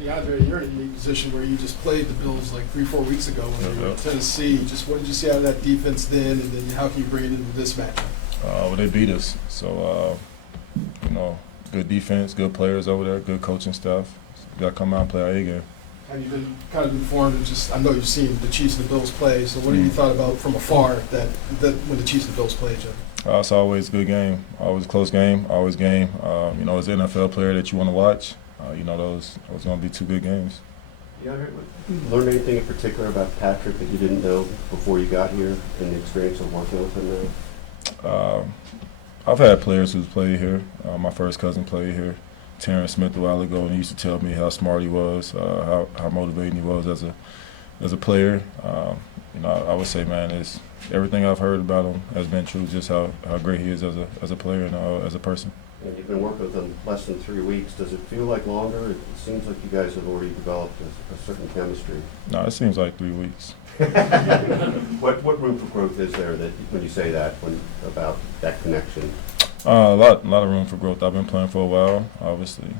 DeAndre, you're in a unique position where you just played the Bills like 3-4 weeks ago when you were in Tennessee. Just what did you see out of that defense then, and then how can you bring it into this matchup? Well, they beat us. So, good defense, good players over there, good coaching staff. We got to come out and play our A game. Have you been kind of informed and just, I know you've seen the Chiefs and the Bills play, so what have you thought about from afar that when the Chiefs and the Bills play each other? It's always a good game, always a close game, always game. As an NFL player that you want to watch, those going to be two good games. You learned anything in particular about Patrick that you didn't know before you got here and the experience of working with him now? I've had players who's played here. My first cousin played here, Terrence Smith, a while ago, and he used to tell me how smart he was, how motivating he was as a player. I would say, man, it's everything I've heard about him has been true. Just how great he is as a player and as a person. And you've been working with him less than 3 weeks. Does it feel like longer? It seems like you guys have already developed a certain chemistry. No, it seems like 3 weeks. What room for growth is there that when you say that about that connection? A lot of room for growth. I've been playing for a while, obviously.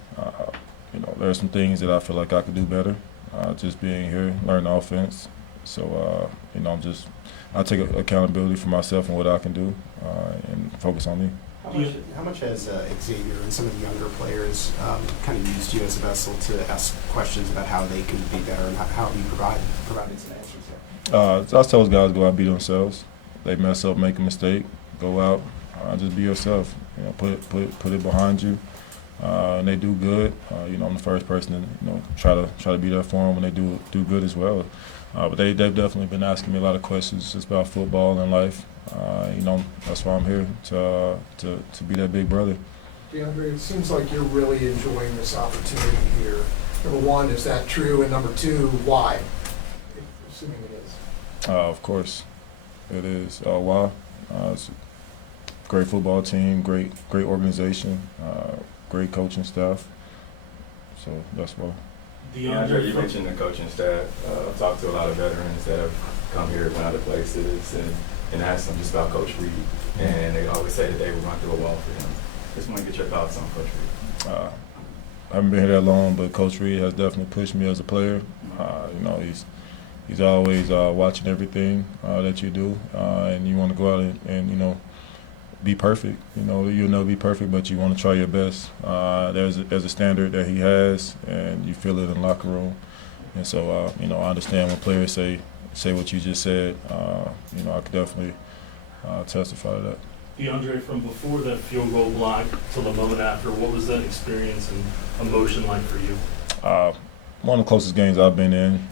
There are some things that I feel like I could do better. Just being here, learning the offense. So, I take accountability for myself and what I can do, and focus on me. How much has Xavier and some of the younger players kind of used you as a vessel to ask questions about how they can be better, and how you provided some answers there? I tell those guys go out and be themselves. They mess up, make a mistake, go out, just be yourself. Put it behind you, and they do good. I'm the first person to try to be there for them when they do good as well. But they've definitely been asking me a lot of questions just about football and life. That's why I'm here to be that big brother. DeAndre, it seems like you're really enjoying this opportunity here. Number one, is that true? And number two, why? Assuming it is. Of course, it is. Why? It's a great football team, great organization, great coaching staff. So that's why. DeAndre, you mentioned the coaching staff. I've talked to a lot of veterans that have come here from other places and asked them just about Coach Reed, and they always say that they would run through a wall for him. Just want to get your thoughts on Coach Reed. I haven't been here that long, but Coach Reed has definitely pushed me as a player. He's always watching everything that you do, and you want to go out and be perfect. You'll never be perfect, but you want to try your best. There's a standard that he has, and you feel it in the locker room. And so, I understand when players say what you just said. I could definitely testify to that. DeAndre, from before that field goal block till the moment after, what was that experience and emotion like for you? One of the closest games I've been in,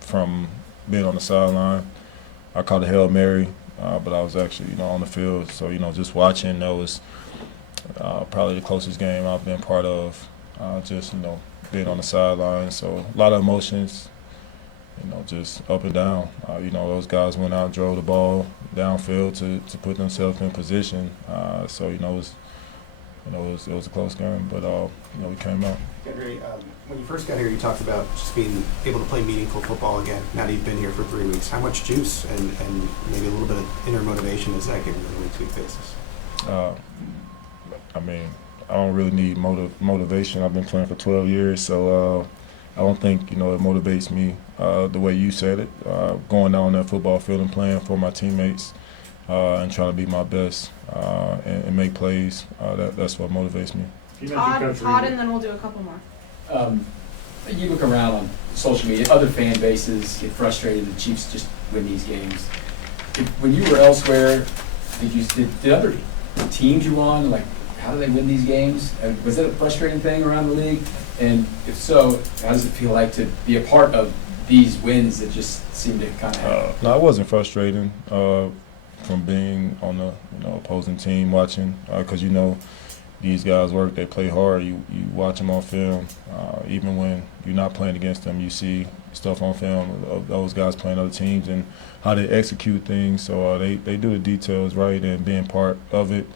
from being on the sideline. I caught a Hail Mary, but I was actually, on the field. So, just watching, that was probably the closest game I've been part of, being on the sideline. So a lot of emotions, just up and down. Those guys went out and drove the ball downfield to put themselves in position. So, it was a close game, but, we came out. DeAndre, when you first got here, you talked about just being able to play meaningful football again. Now that you've been here for 3 weeks, how much juice and maybe a little bit of inner motivation is that giving you on a week-to-week basis? I don't really need motivation. I've been playing for 12 years, so I don't think, it motivates me the way you said it. Going down that football field and playing for my teammates and trying to be my best and make plays, that's what motivates me. Todd, and then we'll do a couple more. You look around on social media, other fan bases get frustrated the Chiefs just win these games. When you were elsewhere, did other teams you on, like, how do they win these games? Was that a frustrating thing around the league? And if so, how does it feel like to be a part of these wins that just seem to kind of happen? No, it wasn't frustrating from being on the opposing team watching, because these guys work, they play hard. You watch them on film. Even when you're not playing against them, you see stuff on film of those guys playing other teams and how they execute things. So they do the details right, and being part of it,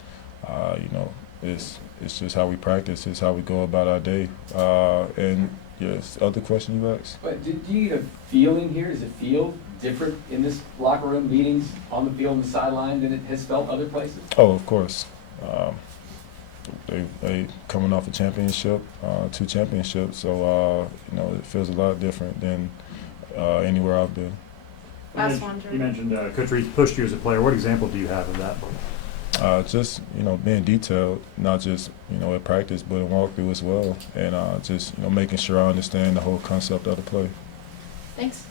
it's just how we practice. It's how we go about our day. And yes, other question you asked? But do you get a feeling here? Does it feel different in this locker room, meetings on the field and the sideline than it has felt other places? Oh, of course. they coming off a championship, 2 championships. So you know, it feels a lot different than anywhere I've been. Last one, Drew. You mentioned Coach Reed pushed you as a player. What example do you have of that? Just, you know, being detailed, not just, you know, at practice, but in walkthrough as well, and just, you know, making sure I understand the whole concept of the play. Thanks.